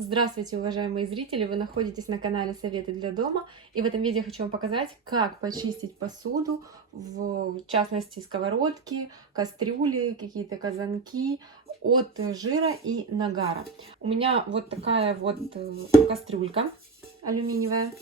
Здравствуйте, уважаемые зрители! Вы находитесь на канале Советы для дома. И в этом видео хочу вам показать, как почистить посуду, в частности сковородки, кастрюли, какие-то казанки от жира и нагара. У меня вот такая вот кастрюлька алюминиевая.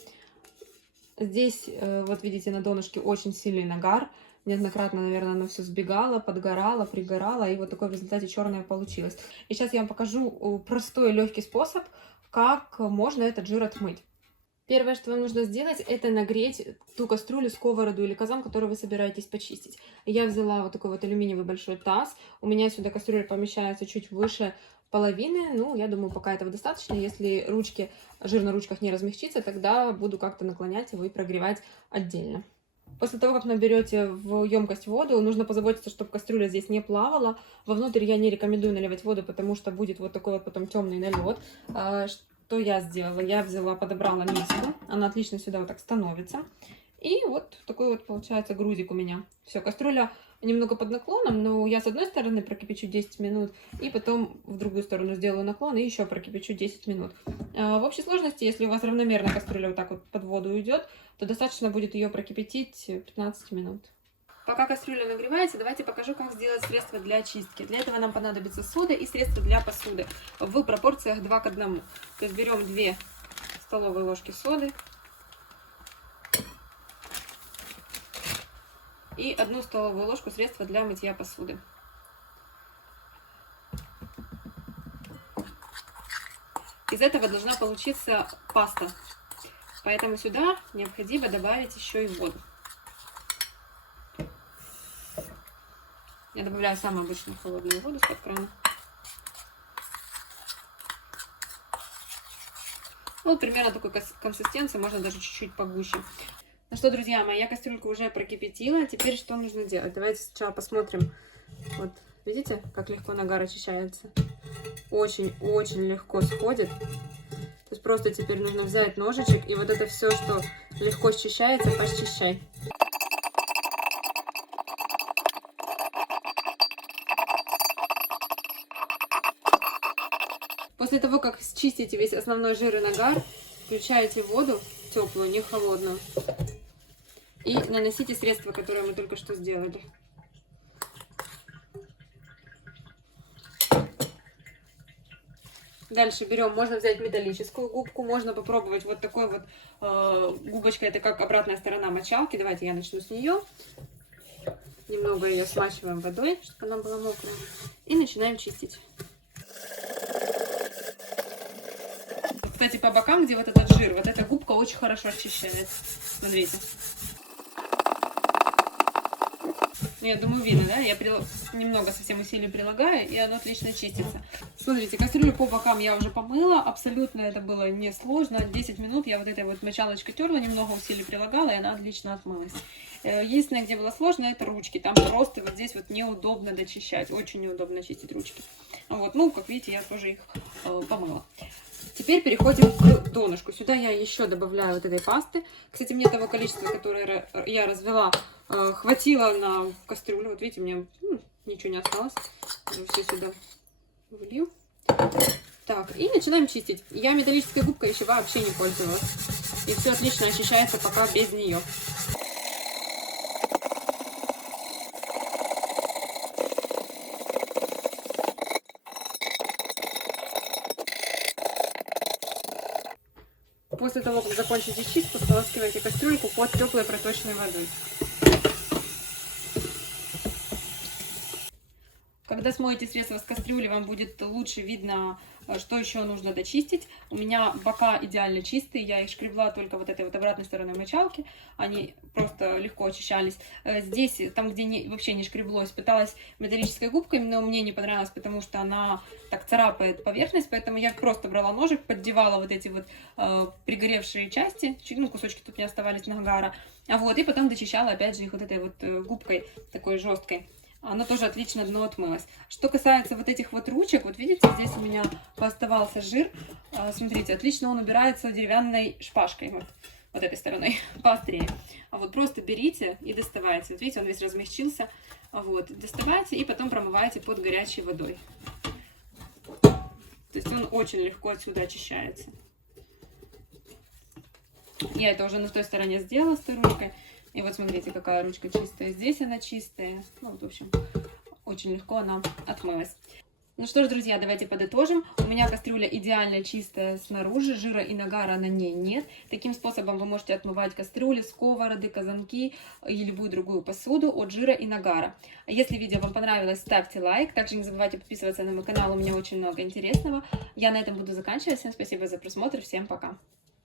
Здесь, вот видите, на донышке очень сильный нагар. Неоднократно, наверное, оно все сбегало, подгорало, пригорало, и вот такое в результате черное получилось. И сейчас я вам покажу простой и легкий способ, как можно этот жир отмыть. Первое, что вам нужно сделать, это нагреть ту кастрюлю, сковороду или казан, которую вы собираетесь почистить. Я взяла вот такой вот алюминиевый большой таз. У меня сюда кастрюля помещается чуть выше половины. Ну, я думаю, пока этого достаточно. Если жир на ручках не размягчится, тогда буду как-то наклонять его и прогревать отдельно. После того, как наберете в емкость воду, нужно позаботиться, чтобы кастрюля здесь не плавала. Вовнутрь я не рекомендую наливать воду, потому что будет вот такой вот потом темный налет. Что я сделала? Я подобрала миску. Она отлично сюда вот так становится. И вот такой вот получается грузик у меня. Все, кастрюля немного под наклоном, но я с одной стороны прокипячу 10 минут, и потом в другую сторону сделаю наклон и еще прокипячу 10 минут. В общей сложности, если у вас равномерно кастрюля вот так вот под воду уйдет, то достаточно будет ее прокипятить 15 минут. Пока кастрюля нагревается, давайте покажу, как сделать средство для очистки. Для этого нам понадобится сода и средство для посуды в пропорциях 2 к 1. То есть берем 2 столовые ложки соды и 1 столовую ложку средства для мытья посуды. Из этого должна получиться паста, поэтому сюда необходимо добавить еще и воду. Я добавляю самую обычную холодную воду из-под крана. Вот примерно такой консистенции, можно даже чуть-чуть погуще. Ну что, друзья мои, я кастрюльку уже прокипятила. Теперь что нужно делать? Давайте сначала посмотрим. Вот, видите, как легко нагар очищается? Очень-очень легко сходит. То есть просто теперь нужно взять ножичек и вот это все, что легко счищается, посчищай. После того, как счистите весь основной жир и нагар, включаете воду теплую, не холодную, и наносите средство, которое мы только что сделали. Дальше берем, можно взять металлическую губку, можно попробовать вот такой вот губочкой, это как обратная сторона мочалки. Давайте я начну с нее. Немного ее смачиваем водой, чтобы она была мокрая, и начинаем чистить. Кстати, по бокам, где вот этот жир, вот эта губка очень хорошо очищает. Смотрите. Я думаю, видно, да? Я немного совсем усилий прилагаю, и оно отлично чистится. Смотрите, кастрюлю по бокам я уже помыла. Абсолютно это было несложно. 10 минут я вот этой вот мочалочкой терла, немного усилий прилагала, и она отлично отмылась. Единственное, где было сложно, это ручки. Там просто вот здесь вот неудобно дочищать. Очень неудобно чистить ручки. Вот, ну, как видите, я тоже их помыла. Теперь переходим к донышку. Сюда я еще добавляю вот этой пасты. Кстати, мне того количества, которое я развела, хватило на кастрюлю. Вот видите, мне ничего не осталось. Все сюда влью. Так, и начинаем чистить. Я металлической губкой еще вообще не пользовалась. И все отлично очищается пока без нее. После того, как закончите чистку, споласкивайте кастрюльку под теплой проточной водой. Когда смоете средство с кастрюли, вам будет лучше видно, что еще нужно дочистить. У меня бока идеально чистые, я их шкребла только вот этой вот обратной стороной мочалки. Они просто легко очищались. Здесь, там где вообще не шкреблось, пыталась металлической губкой, но мне не понравилось, потому что она так царапает поверхность. Поэтому я просто брала ножик, поддевала вот эти вот пригоревшие части, ну, кусочки тут не оставались нагара. Вот, и потом дочищала опять же их вот этой вот губкой такой жесткой. Оно тоже отлично дно отмылось. Что касается вот этих вот ручек, вот видите, здесь у меня пооставался жир. Смотрите, отлично он убирается деревянной шпажкой, вот этой стороной, поострее. А вот просто берите и доставайте. Вот видите, он весь размягчился. Вот, доставайте и потом промываете под горячей водой. То То есть он очень легко отсюда очищается. Я это уже на той стороне сделала с той ручкой. И вот смотрите, какая ручка чистая. Здесь она чистая. Ну, вот, в общем, очень легко она отмылась. Ну что ж, друзья, давайте подытожим. У меня кастрюля идеально чистая снаружи, жира и нагара на ней нет. Таким способом вы можете отмывать кастрюли, сковороды, казанки и любую другую посуду от жира и нагара. Если видео вам понравилось, ставьте лайк. Также не забывайте подписываться на мой канал, у меня очень много интересного. Я на этом буду заканчивать. Всем спасибо за просмотр, всем пока.